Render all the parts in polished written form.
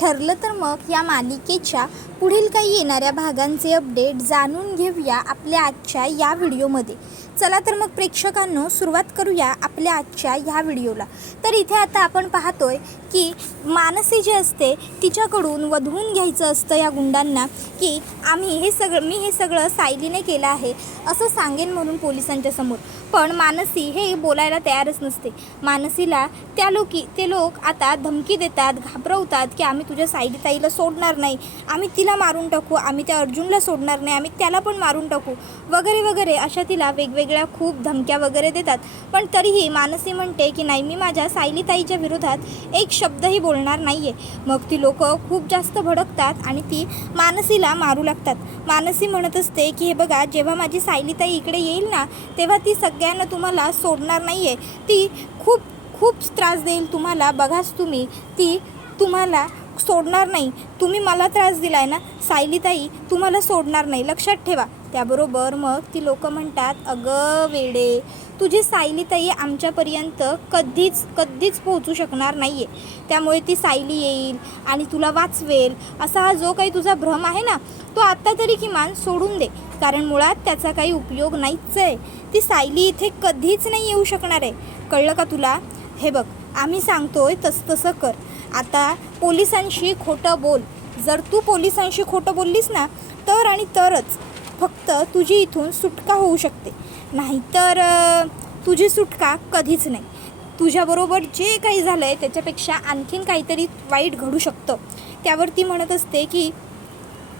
ठरलं तर मग या मालिकेच्या पुढील काही येणाऱ्या भागांचे अपडेट जाणून घेऊया आपल्या आजच्या या व्हिडिओमध्ये. चला तर मग प्रेक्षकांनो सुरुवात करूया आपल्या आजच्या ह्या व्हिडिओला. तर इथे आता आपण पाहतोय की मानसी जी असते तिच्याकडून वधवून घ्यायचं असतं या गुंडांना, की मी हे सगळं सायलीने केलं आहे असं सांगेन म्हणून पोलिसांच्या समोर. पण मानसी हे बोलायला तयारच नसते. मानसीला ते लोक आता धमकी देतात, घाबरवतात की आम्ही तुझ्या सायलीताईला सोडणार नाही, आम्ही तिला मारून टाकू, आम्ही त्या अर्जुनला सोडणार नाही, आम्ही त्याला पण मारून टाकू वगैरे वगैरे अशा तिला वेगवेगळ्या खूप धमक्या वगैरे देतात. पण तरीही मानसी म्हणते की नाही, मी माझ्या सायलीताईच्या विरोधात एक शब्दही बोलणार नाही आहे. मग ती लोक खूप जास्त भडकतात आणि ती मानसीला मारू लागतात. मानसी म्हणत असते की हे बघा, जेव्हा माझी सायलीताई इकडे येईल ना तेव्हा ती सगळ्यांना तुम्हाला सोडणार नाही आहे, ती खूप खूप त्रास देईल तुम्हाला, बघाच तुम्ही, ती तुम्हाला सोडणार नाही. तुम्ही मला त्रास दिला आहे ना, सायलीताई तुम्हाला सोडणार नाही, लक्षात ठेवा. त्याबरोबर मग ती लोक म्हणतात, अगं वेडे, तुझी सायलीताई आमच्यापर्यंत कधीच पोहोचू शकणार नाही आहे. त्यामुळे ती सायली येईल आणि तुला वाचवेल असा हा जो काही तुझा भ्रम आहे ना, तो आत्ता तरी किमान सोडून दे, कारण मुळात त्याचा काही उपयोग नाहीच आहे. ती सायली इथे कधीच नाही येऊ शकणार आहे, कळलं का तुला? हे बघ, आम्ही सांगतोय तसं कर. आता पोलिसांशी खोटं बोल. जर तू पोलिसांशी खोटं बोललीस ना तर आणि तरच फक्त तुझी इथून सुटका होऊ शकते, नाहीतर तुझी सुटका कधीच नाही. तुझ्याबरोबर जे काही झालं आहे त्याच्यापेक्षा आणखीन काहीतरी वाईट घडू शकतं. त्यावर ती म्हणत असते की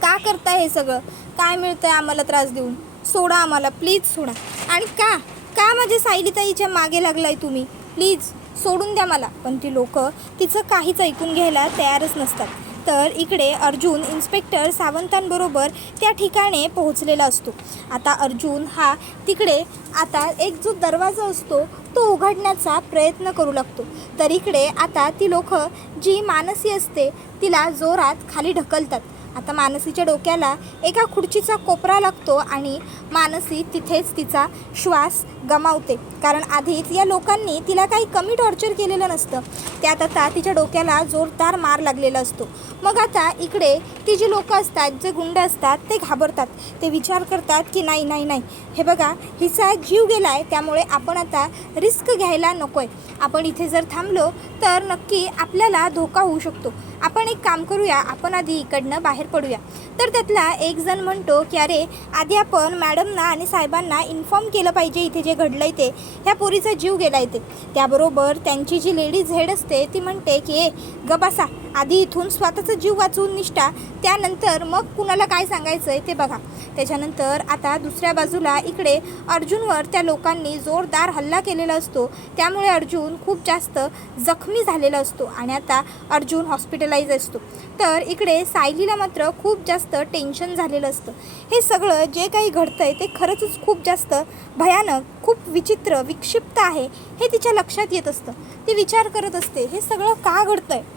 का करताय हे सगळं, काय मिळतं आहे आम्हाला त्रास देऊन, सोडा आम्हाला, प्लीज सोडा. आणि का माझ्या सायलीताईच्या मागे लागलाय तुम्ही, प्लीज सोडून द्या मला. पण ती लोक तिचं काहीच ऐकून घ्यायला तयारच नसतात. तर इकडे अर्जुन इन्स्पेक्टर सावंतांबरोबर त्या ठिकाणी पोहोचलेला असतो. आता अर्जुन हा तिकडे आता एक जो दरवाजा असतो तो उघडण्याचा प्रयत्न करू लागतो. तर इकडे आता ती लोक जी मानसी असते तिला जोरात खाली ढकलतात. आता मानसीच्या डोक्याला एका खुर्चीचा कोपरा लागतो आणि मानसी तिथेच तिचा श्वास गमावते, कारण आधीच या लोकांनी तिला काही कमी टॉर्चर केलेलं नसतं. त्यात आता तिच्या डोक्याला जोरदार मार लागलेला असतो. मग आता इकडे ती जी लोकं असतात, जे गुंड असतात, ते घाबरतात. ते विचार करतात की नाही, हे बघा, हिचा जीव गेला आहे, त्यामुळे आपण आता रिस्क घ्यायला नको आहे. आपण इथे जर थांबलो तर नक्की आपल्याला धोका होऊ शकतो. आपण एक काम करूया, आपण आधी इकडनं बाहेर पडूया. तर त्यातला एक जण म्हणतो की अरे, आधी आपण मॅडमना आणि साहेबांना इन्फॉर्म केलं पाहिजे इथे जे घडलं आहे ते, ह्या पोरीचा जीव गेला आहे ते. त्याबरोबर त्यांची जी लेडीज हेड असते ती म्हणते की गबासा, आधी इथून स्वतःचा जीव वाचवून निष्ठा, त्यानंतर मग कुणाला काय सांगायचं आहे ते बघा. त्याच्यानंतर आता दुसऱ्या बाजूला इकडे अर्जुनवर त्या लोकांनी जोरदार हल्ला केलेला असतो. त्यामुळे अर्जुन खूप जास्त जखमी झालेला असतो आणि आता अर्जुन हॉस्पिटलाइज असतो. तर इकडे सायलीला मात्र खूप जास्त टेन्शन झालेलं असतं. हे सगळं जे काही घडतं आहे ते खरंच खूप जास्त भयानक, खूप विचित्र, विक्षिप्त आहे हे तिच्या लक्षात येत असतं. ती विचार करत असते, हे सगळं का घडतं आहे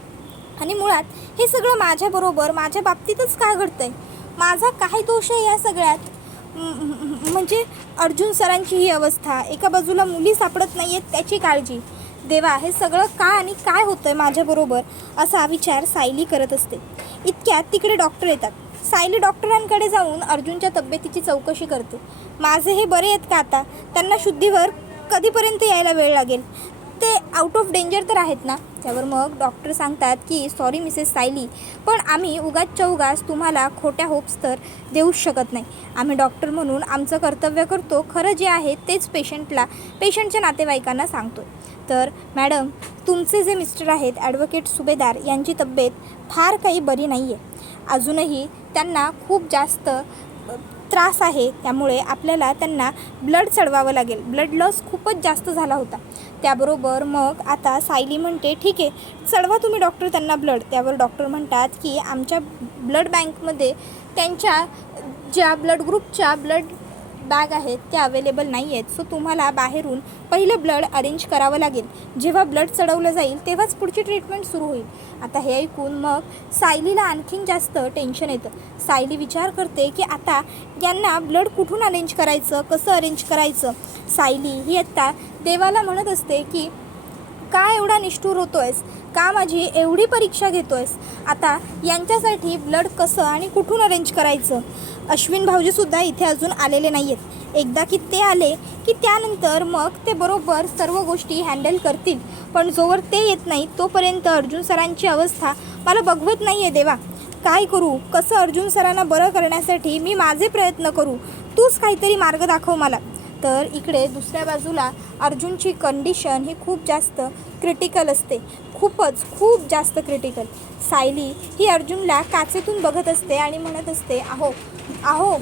आणि मुळात हे सगळं माझ्याबरोबर, माझ्या बाबतीतच का घडतं आहे, माझा काय दोष आहे या सगळ्यात. म्हणजे अर्जुन सरांची ही अवस्था, एका बाजूला मुली सापडत नाही आहेत त्याची काळजी, देवा, हे सगळं का आणि काय होतं आहे माझ्याबरोबर, असा विचार सायली करत असते. इतक्यात तिकडे डॉक्टर येतात. सायली डॉक्टरांकडे जाऊन अर्जुनच्या तब्येतीची चौकशी करते. माझे हे बरे आहेत का आता, त्यांना शुद्धीवर कधीपर्यंत यायला वेळ लागेल, ते आउट ऑफ डेंजर तर आहेत ना. त्यावर मग डॉक्टर सांगतात की सॉरी मिसेस सायली, पण आम्ही उगाच तुम्हाला खोट्या होप्स तर देऊच शकत नाही. आम्ही डॉक्टर म्हणून आमचं कर्तव्य करतो, खरं जे आहे तेच पेशंटच्या नातेवाईकांना सांगतो. तर मॅडम, तुमचे जे मिस्टर आहेत ॲडव्होकेट सुभेदार, यांची तब्येत फार काही बरी नाही आहे, अजूनही त्यांना खूप जास्त त्रास आहे, त्यामुळे आपल्याला त्यांना ब्लड चढवावं लागेल, ब्लड लॉस खूपच जास्त झाला होता. त्याबरोबर मग आता सायली म्हणते ठीक आहे, चढवा तुम्ही डॉक्टर त्यांना ब्लड. त्यावर डॉक्टर म्हणतात की आमच्या ब्लड बँकमध्ये त्यांच्या ज्या ब्लड ग्रुपच्या ब्लड बॅग आहेत त्या अवेलेबल नाही आहेत, सो तुम्हाला बाहेरून पहिलं ब्लड अरेंज करावं लागेल. जेव्हा ब्लड चढवलं जाईल तेव्हाच पुढची ट्रीटमेंट सुरू होईल. आता हे ऐकून मग सायलीला आणखीन जास्त टेन्शन येतं. सायली विचार करते की आता यांना ब्लड कुठून अरेंज करायचं, कसं अरेंज करायचं. सायली ही आत्ता देवाला म्हणत असते की काय एवढा निष्ठुर होतोयस, का माझी एवढी परीक्षा घेतोयस? आता यांच्यासाठी ब्लड कसं आणि कुठून अरेंज करायचं? अश्विन भाऊजीसुद्धा इथे अजून आलेले नाही आहेत. एकदा की ते आले की त्यानंतर मग ते बरोबर सर्व गोष्टी हँडल करतील. पण जोवर ते येत नाही तोपर्यंत अर्जुन सरांची अवस्था मला बघवत नाही आहे. देवा, काय करू? कसं अर्जुन सरांना बरं करण्यासाठी मी माझे प्रयत्न करू? तूच काहीतरी मार्ग दाखव मला. तर इकडे दुसऱ्या बाजूला अर्जुनची कंडिशन ही खूप जास्त क्रिटिकल असते. खूप जास्त क्रिटिकल. सायली ही अर्जुनला काचेतून बघत असते आणि म्हणत असते, अहो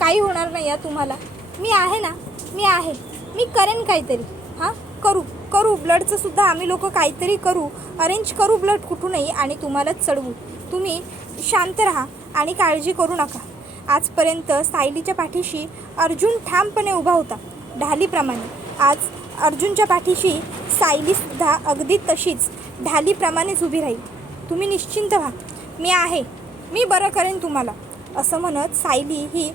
काही होणार नाही आहे तुम्हाला. मी आहे ना, मी आहे. मी करेन काहीतरी. करू ब्लडचं सुद्धा आम्ही लोक काहीतरी करू, अरेंज करू ब्लड कुठूनही आणि तुम्हालाच चढवू. तुम्ही शांत राहा आणि काळजी करू नका. आजपर्यंत सायलीच्या पाठीशी अर्जुन ठामपणे उभा होता, ढालीप्रमाणे. आज अर्जुनच्या पाठीशी सायलीसुद्धा अगदी तशीच ढालीप्रमाणेच उभी राहील. तुम्ही निश्चिंत व्हा, मी आहे, मी बरं करेन तुम्हाला, असं म्हणत सायली ही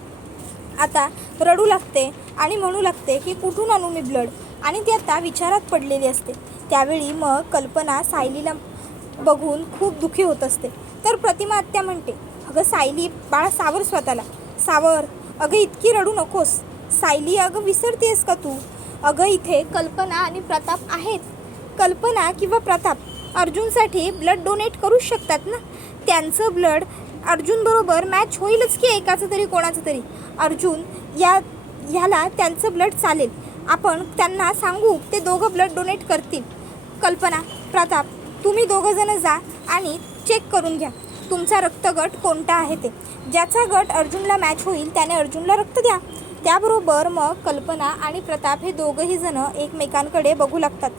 आता रडू लागते आणि म्हणू लागते की कुठून आणू मी ब्लड. आणि ती आता विचारात पडलेली असते. त्यावेळी मग कल्पना सायलीला बघून खूप दुःखी होत असते. तर प्रतिमा आत्या म्हणते, अगं सायली बाळा, सावर स्वतःला, सावर. अगं इतकी रडू नकोस सायली. अगं विसरतेस का तू? अगं इथे कल्पना आणि प्रताप आहेत. कल्पना किंवा प्रताप अर्जुनसाठी ब्लड डोनेट करूच शकतात ना. त्यांचं ब्लड अर्जुनबरोबर मॅच होईलच की एकाचं तरी कोणाचं तरी. अर्जुन ह्याला त्यांचं ब्लड चालेल. आपण त्यांना सांगू, ते दोघं ब्लड डोनेट करतील. कल्पना, प्रताप, तुम्ही दोघंजणं जा आणि चेक करून घ्या तुमचा रक्तगट कोणता आहे ते. ज्याचा गट अर्जुनला मॅच होईल त्याने अर्जुनला रक्त द्या. त्याबरोबर मग कल्पना आणि प्रताप हे दोघंही जणं एकमेकांकडे बघू लागतात.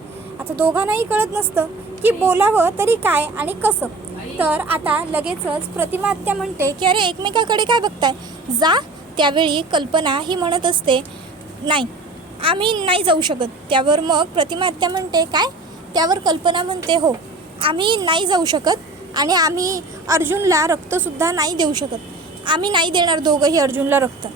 आता दोघांनाही कळत नसतं की बोलावं तरी काय आणि कसं. तर आता लगेचच प्रतिमा आत्या म्हणते की अरे एकमेकाकडे काय बघताय, जा. त्यावेळी कल्पना ही म्हणत असते, नाही आम्ही नाही जाऊ शकत. त्यावर मग प्रतिमा आत्या म्हणते, काय? त्यावर कल्पना म्हणते, हो आम्ही नाही जाऊ शकत आणि आम्ही अर्जुनला रक्तसुद्धा नाही देऊ शकत. आम्ही नाही देणार दोघंही अर्जुनला रक्त.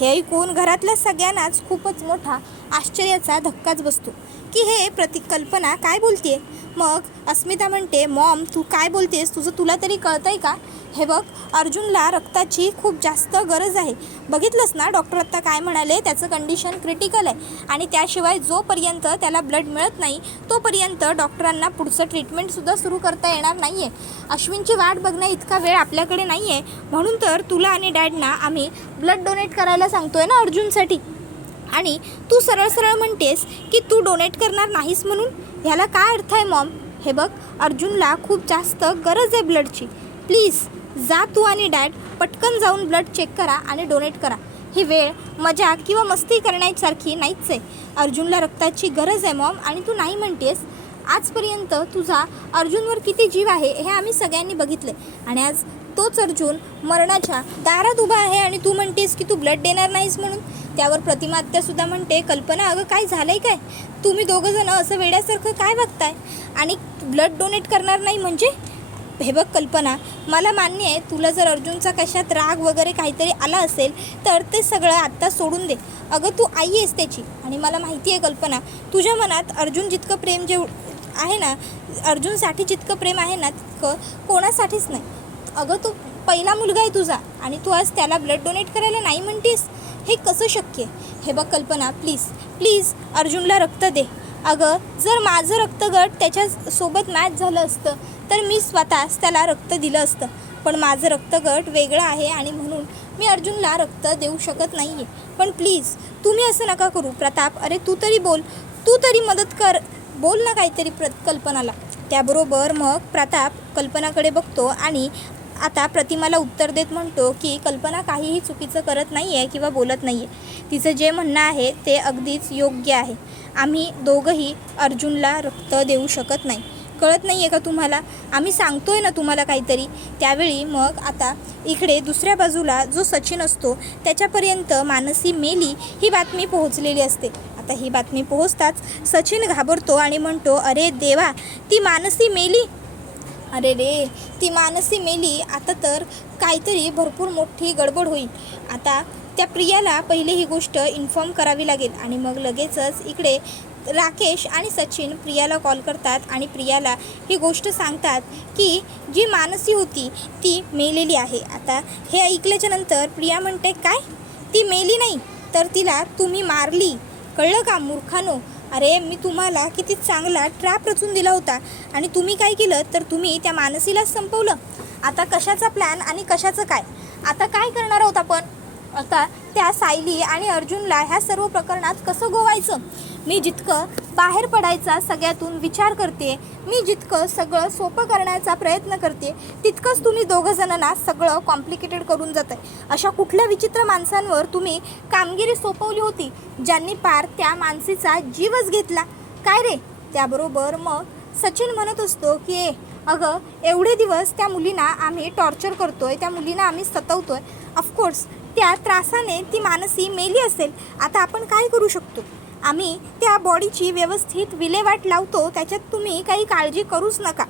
हे ऐकून घरातल्या सगळ्यांनाच खूपच मोठा आश्चर्याचा धक्काच बसतो की हे कल्पना काय बोलते. मग अस्मिता म्हणते, मॉम तू काय बोलतेस? तुला तरी कळतंय का? हे बघ, अर्जुनला रक्ताची खूप जास्त गरज आहे. बघितलंस ना डॉक्टर आत्ता काय म्हणाले, त्याचं कंडिशन क्रिटिकल आहे आणि त्याशिवाय जोपर्यंत त्याला ब्लड मिळत नाही तोपर्यंत डॉक्टरांना पुढचं ट्रीटमेंटसुद्धा सुरू करता येणार नाही आहे. अश्विनची वाट बघण्या इतका वेळ आपल्याकडे नाही आहे. म्हणून तर तुला आणि डॅडना आम्ही ब्लड डोनेट करायला सांगतोय ना अर्जुनसाठी. आणि तू सरळ म्हणतेस की तू डोनेट करणार नाहीस म्हणून. ह्याला काय अर्थ आहे मॉम? हे बघ, अर्जुनला खूप जास्त गरज आहे ब्लडची. प्लीज जा तू आणि डॅड पटकन जाऊन ब्लड चेक करा आणि डोनेट करा. ही वेळ मजा किंवा मस्ती करण्यासारखी नाहीच आहे. अर्जुनला रक्ताची गरज आहे मॉम आणि तू नाही म्हणतेस. आजपर्यंत तुझा अर्जुनवर किती जीव आहे हे आम्ही सगळ्यांनी बघितलं आणि आज तोच अर्जुन मरणाच्या दारात उभा आहे आणि तू म्हणतेस की तू ब्लड देणार नाहीस म्हणून. त्यावर प्रतिमा आत्यासुद्धा म्हणते, कल्पना अगं काय झालं आहे काय? तुम्ही दोघंजणं असं वेड्यासारखं काय बघताय आणि ब्लड डोनेट करणार नाही म्हणजे? हे बघ कल्पना, मला मान्य आहे तुला जर अर्जुनचा कशात राग वगैरे काहीतरी आला असेल तर ते सगळं आत्ता सोडून दे. अगं तू आई आहेस त्याची आणि मला माहिती आहे कल्पना, तुझ्या मनात अर्जुन जितकं प्रेम आहे ना, अर्जुनसाठी जितकं प्रेम आहे ना तितकं कोणासाठीच नाही. अगं तो पहिला मुलगा आहे तुझा आणि तू आज त्याला ब्लड डोनेट करायला नाही म्हणतेस, हे कसं शक्य आहे? हे बघ कल्पना, प्लीज अर्जुनला रक्त दे. अगं जर माझं रक्तगट त्याच्यासोबत मॅच झालं असतं तर मी स्वतःच त्याला रक्त दिलं असतं. पण माझं रक्तगट वेगळं आहे आणि म्हणून मी अर्जुनला रक्त देऊ शकत नाही आहे. पण प्लीज तुम्ही असं नका करू. प्रताप, अरे तू तरी बोल, तू तरी मदत कर, बोल ना काहीतरी कल्पनाला. त्याबरोबर मग प्रताप कल्पनाकडे बघतो आणि आता प्रतिमाला उत्तर देत म्हणतो की कल्पना काहीही चुकीचं करत नाही आहे किंवा बोलत नाही आहे. तिचं जे म्हणणं आहे ते अगदीच योग्य आहे. आम्ही दोघंही अर्जुनला रक्त देऊ शकत नाही. कळत नाही आहे का तुम्हाला? आम्ही सांगतोय ना तुम्हाला काहीतरी. त्यावेळी मग आता इकडे दुसऱ्या बाजूला जो सचिन असतो त्याच्यापर्यंत मानसी मेली ही बातमी पोहोचलेली असते. आता ही बातमी पोहोचताच सचिन घाबरतो आणि म्हणतो, अरे देवा, ती मानसी मेली. अरे रे, ती मानसी मेली. आता तर काहीतरी भरपूर मोठी गडबड होईल. आता त्या प्रियाला पहिले ही गोष्ट इन्फॉर्म करावी लागेल आणि मग लगेचच इकडे राकेश आणि सचिन प्रियाला कॉल करतात आणि प्रियाला ही गोष्ट सांगतात की जी मानसी होती ती मेलेली आहे. आता हे ऐकल्याच्या नंतर प्रिया म्हणते, काय ती मेली नाही तर तिला तुम्ही मारली, कळलं का मूर्खानो? अरे मी तुम्हाला किती चांगला ट्रॅप रचून दिला होता आणि तुम्ही काय केलं तर तुम्ही त्या मानसीलाच संपवलं. आता कशाचा प्लॅन आणि कशाचं काय? आता काय करणार आहोत आपण? आता त्या सायली आणि अर्जुनला ह्या सर्व प्रकरणात कसं गोवायचं? मी जितकं बाहेर पडायचा सगळ्यातून विचार करते, मी जितकं सगळं सोपं करण्याचा प्रयत्न करते, तितकंच तुम्ही दोघं जणांना सगळं कॉम्प्लिकेटेड करून जात आहे. अशा कुठल्या विचित्र माणसांवर तुम्ही कामगिरी सोपवली होती ज्यांनी पार त्या माणसीचा जीवच घेतला? काय रे? त्याबरोबर मग सचिन म्हणत असतो की अगं एवढे दिवस त्या मुलींना आम्ही टॉर्चर करतोय, त्या मुलींना आम्ही सतवतोय. ऑफकोर्स त्या त्रासाने ती मानसी मेली असेल. आता आपण काय करू शकतो? आम्ही त्या बॉडीची व्यवस्थित विल्हेवाट लावतो, त्याच्यात तुम्ही काही काळजी करूच नका.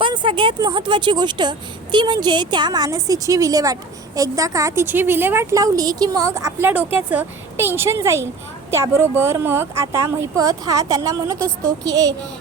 पण सगळ्यात महत्त्वाची गोष्ट ती म्हणजे त्या मानसीची विल्हेवाट. एकदा का तिची विल्हेवाट लावली की मग आपल्या डोक्याचं टेन्शन जाईल. त्याबरोबर मग आता महिपत हा त्यांना म्हणत असतो की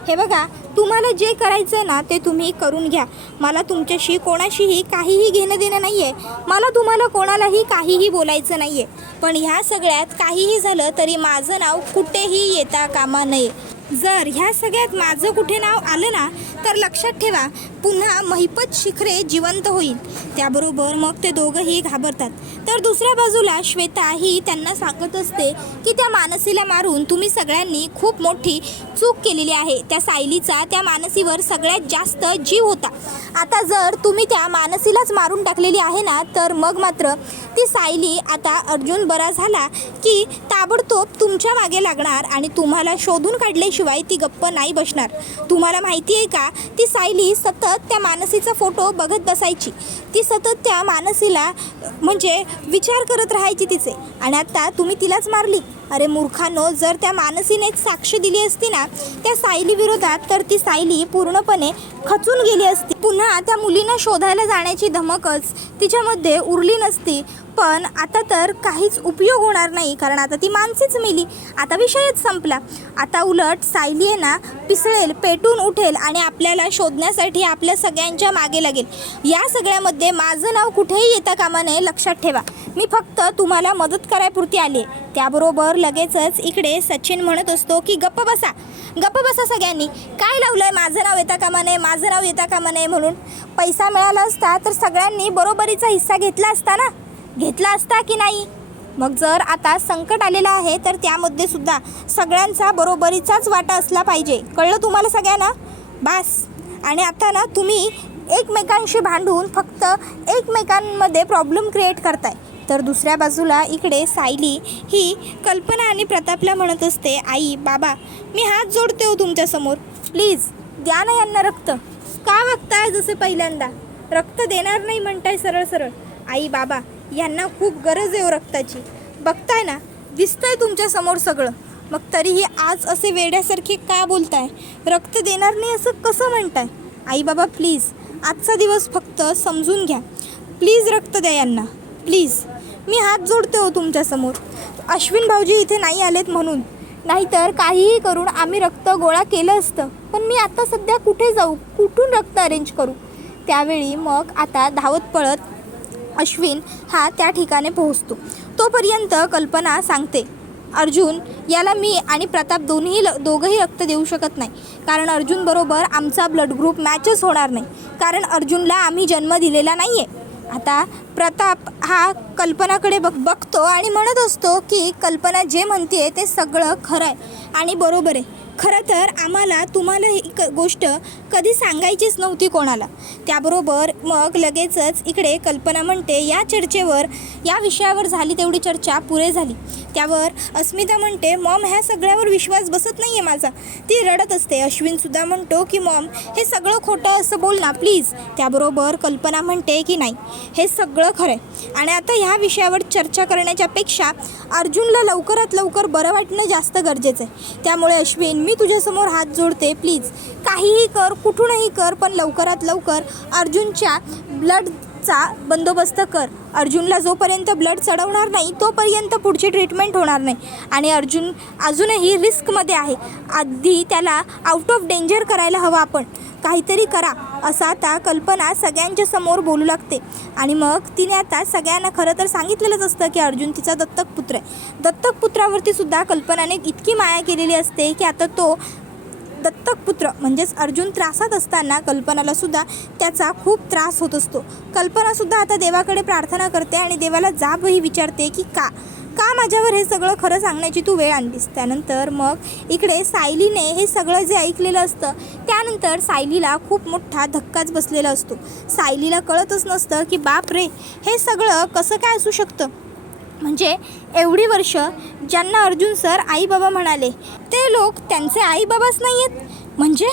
हे बघा, तुम्हाला जे करायचं आहे ना ते तुम्ही करून घ्या. मला तुमच्याशी कोणाशीही काहीही घेणं देणं नाही आहे. मला तुम्हाला कोणालाही काहीही बोलायचं नाही आहे. पण ह्या सगळ्यात काहीही झालं तरी माझं नाव कुठेही येता कामा नये. जर ह्या सगळ्यात माझं कुठे नाव आलं ना तर लक्षात ठेवा, पुन्हा महिपत शिखरे जिवंत होईल. त्याबरोबर मग ते दोघंही घाबरतात. तर दुसऱ्या बाजूला श्वेता ही त्यांना सांगत असते की त्या मानसीला मारून तुम्ही सगळ्यांनी खूप मोठी चूक केलेली आहे. त्या सायलीचा त्या मानसीवर सगळ्यात जास्त जीव होता. आता जर तुम्ही त्या मानसीलाच मारून टाकलेली आहे ना तर मग मात्र ती सायली आता अर्जुन बरा झाला की ताबडतोब तुमच्या मागे लागणार आणि तुम्हाला शोधून काढल्याशिवाय ती गप्प नाही बसणार. तुम्हाला माहिती आहे का, ती सायली सतत त्या मानसीचा फोटो बघत बसायची. ती सतत त्या मानसीला म्हणजे विचार करत राहायची तिचे, आणि आता तुम्ही तिलाच मारली. अरे मूर्खानो, जर त्या मानसीनेच साक्ष दिली असती ना त्या सायली विरोधात तर ती सायली पूर्णपणे खचून गेली असती. पुन्हा त्या मुलींना शोधायला जाण्याची धमकच तिच्यामध्ये उरली नसती. पण आता तर काहीच उपयोग होणार नाही, कारण आता ती मानसीच मेली. आता विषयच संपला. आता उलट सायली आहे ना पिसळेल, पेटून उठेल आणि आपल्याला शोधण्यासाठी आपल्या सगळ्यांच्या मागे लागेल. या सगळ्यामध्ये माझं नाव कुठेही येता कामा नये, लक्षात ठेवा. मी फक्त तुम्हाला मदत करायपुरती आले. त्याबरोबर लगेचच इकडे सचिन म्हणत असतो की गप्प बसा सगळ्यांनी. काय लावलंय माझं नाव येता कामा नये, माझं नाव येता कामा नये म्हणून? पैसा मिळाला असता तर सगळ्यांनी बरोबरीचा हिस्सा घेतला असता की नाही? मग जर आता संकट आलेलं आहे तर त्यामध्ये सुद्धा सगळ्यांचा बरोबरीचाच वाटा असला पाहिजे. कळलं तुम्हाला सगळ्यांना? बास. आणि आता ना तुम्ही एकमेकांशी भांडून फक्त एकमेकांमध्ये प्रॉब्लेम क्रिएट करताय. तर दुसऱ्या बाजूला इकडे सायली ही कल्पना आणि प्रतापला म्हणत असते, आई बाबा मी हात जोडते हो तुमच्यासमोर, प्लीज द्या ना यांना रक्त. का बघताय जसे पहिल्यांदा? रक्त देणार नाही म्हणताय सरळ. आई बाबा यांना खूप गरज आहे रक्ताची. बघताय ना, दिसतंय तुमच्यासमोर सगळं, मग तरीही आज असे वेड्यासारखे का बोलताय? रक्त देणार नाही असं कसं म्हणताय? आई बाबा प्लीज आजचा दिवस फक्त समजून घ्या. प्लीज रक्त द्या यांना, प्लीज. मी हात जोडते हो तुमच्यासमोर. अश्विन भाऊजी इथे नाही आलेत म्हणून, नाहीतर काहीही करून आम्ही रक्त गोळा केलं असतं. पण मी आता सध्या कुठे जाऊ, कुठून रक्त अरेंज करू? त्यावेळी मग आता धावत पळत अश्विन हा त्या ठिकाणी पोहोचतो. तोपर्यंत कल्पना सांगते, अर्जुन याला मी आणि प्रताप दोघंही रक्त देऊ शकत नाही, कारण अर्जुन बरोबर आमचा ब्लड ग्रुप मॅचच होणार नाही, कारण अर्जुनला आम्ही जन्म दिलेला नाही आहे. आता प्रताप हा कल्पनाकडे बघतो आणि म्हणत असतो की कल्पना जे म्हणते ते सगळं खरं आहे आणि बरोबर आहे. खरं तर आम्हाला तुम्हाला ही गोष्ट कधी सांगायचीच नव्हती कोणाला. त्याबरोबर मग लगेचच इकडे कल्पना म्हणते, या विषयावर झाली तेवढी चर्चा पुरे झाली. त्यावर अस्मिता म्हणते, मॉम ह्या सगळ्यावर विश्वास बसत नाही आहे माझा. ती रडत असते. अश्विनसुद्धा म्हणतो की मॉम हे सगळं खोटं असं बोल ना प्लीज. त्याबरोबर कल्पना म्हणते की नाही, हे सगळं खरं आहे आणि आता ह्या विषयावर चर्चा करण्याच्या पेक्षा अर्जुनला लवकरात लवकर बरं वाटणं जास्त गरजेचं आहे. त्यामुळे अश्विन मी तुझ्यासमोर हात जोडते, प्लीज काहीही कर, कुठूनही कर, पण लवकरात लवकर अर्जुनच्या ब्लड ब्लडचा बंदोबस्त कर. अर्जुनला जोपर्यंत ब्लड चढवणार नाही तोपर्यंत पुढची ट्रीटमेंट होणार नाही आणि अर्जुन अजूनही रिस्कमध्ये आहे. आधी त्याला आउट ऑफ डेंजर करायला हवं. आपण काहीतरी करा असं आता कल्पना सगळ्यांच्या समोर बोलू लागते. आणि मग तिने आता सगळ्यांना खरं तर सांगितलेलंच असतं की अर्जुन तिचा दत्तक पुत्र आहे. दत्तक पुत्रावरती सुद्धा कल्पनाने इतकी माया केलेली असते की आता तो दत्तक पुत्र म्हणजेच अर्जुन त्रासात असताना कल्पनाला सुद्धा त्याचा खूप त्रास होत असतो. कल्पनासुद्धा आता देवाकडे प्रार्थना करते आणि देवाला जाबही विचारते की का माझ्यावर हे सगळं खरं सांगण्याची तू वेळ आणलीस. त्यानंतर मग इकडे सायलीने हे सगळं जे ऐकलेलं असतं त्यानंतर सायलीला खूप मोठा धक्काच बसलेला असतो. सायलीला कळतच नसतं की बाप रे, हे सगळं कसं काय असू शकतं. म्हणजे एवढी वर्ष ज्यांना अर्जुन सर आई बाबा म्हणाले ते लोक त्यांचे आई बाबाच नाही आहेत. म्हणजे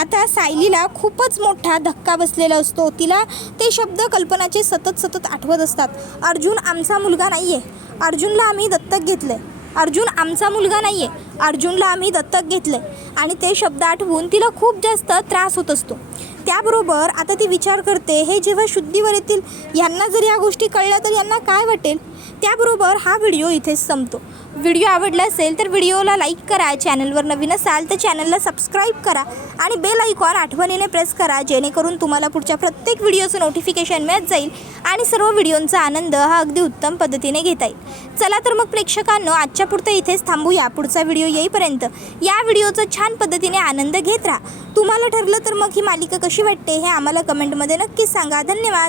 आता सायलीला खूपच मोठा धक्का बसलेला असतो. तिला ते शब्द कल्पनाचे सतत आठवत असतात. अर्जुन आमचा मुलगा नाही आहे, अर्जुनला आम्ही दत्तक घेतलं आहे. अर्जुन आमचा मुलगा नाही आहे, अर्जुनला आम्ही दत्तक घेतलं आहे. आणि ते शब्द आठवून तिला खूप जास्त त्रास होत असतो. त्याबरोबर आता ती विचार करते, हे जेव्हा शुद्धीवर येतील यांना जर या गोष्टी कळल्या तर यांना काय वाटेल. त्याबरोबर हा व्हिडिओ इथेच संपतो. व्हिडिओ आवडला असेल तर व्हिडिओला लाईक करा. चॅनलवर नवीन असाल तर चॅनलला सबस्क्राईब करा आणि बेल आयकॉन आठवणीने प्रेस करा, जेणेकरून तुम्हाला पुढच्या प्रत्येक व्हिडिओचं नोटिफिकेशन मिळत जाईल आणि सर्व व्हिडिओंचा आनंद हा अगदी उत्तम पद्धतीने घेता येईल. चला तर मग प्रेक्षकांनो, आजच्या पुरतं इथेच थांबूया. पुढचा व्हिडिओ येईपर्यंत या व्हिडिओचा छान पद्धतीने आनंद घेत राहा. तुम्हाला ठरलं तर मग ही मालिका कशी वाटते हे आम्हाला कमेंटमध्ये नक्कीच सांगा. धन्यवाद.